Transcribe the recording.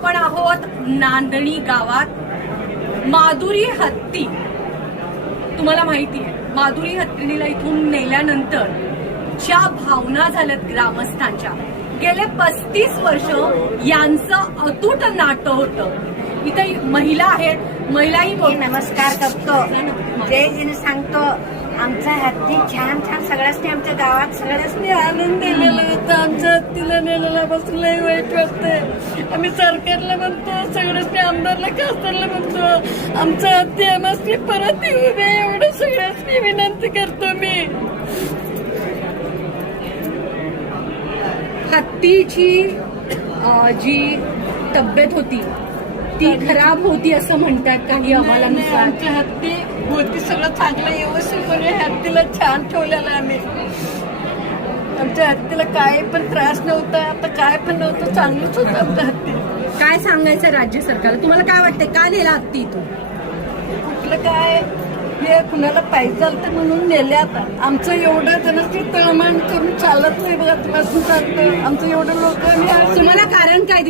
आपण आहोत नांदणी गावात माधुरी हत्ती. तुम्हाला माहिती आहे माधुरी हत्तीला इथून नेल्यानंतर ज्या भावना झाल्यात ग्रामस्थांच्या गेले पस्तीस वर्ष यांचं अतूट नातं होतं. इथे महिला आहेत महिलाही नमस्कार करतो जय जिने सांगतो आमचा हत्ती छान छान सगळ्यासनी आमच्या गावात सगळ्यासनी आनंद दिलेला आमच्या हत्तीला नेलेला बसून लय वाईट वाटतंय. आम्ही सरकारला म्हणतो सगळ्यासनी आमदारला खासदारला म्हणतो. आमचा हत्ती आम्हाला परत येऊ दे एवढं सगळ्यासनी विनंती करतो मी. हत्तीची जी तब्येत होती ती खराब होती असं म्हणतात काही अहवालानुसार आमच्या हत्ती होती सगळं चांगलं व्यवस्थित हत्तीला छान ठेवलेलं आम्ही. आमच्या हत्तीला काय पण त्रास नव्हता आता काय पण नव्हतं चांगलंच होतं आमच्या हत्ती काय सांगायचं राज्य सरकारला? तुम्हाला काय वाटतंय? का नेला हत्ती इथून? कुठलं काय? हे कुणाला पाहिजे तर म्हणून नेले आता. आमचं एवढं जणांची तळमण करून चालत नाही बघा तुम्हाला सांगतो. आमचं एवढं लोक तुम्हाला कारण काय दिलं?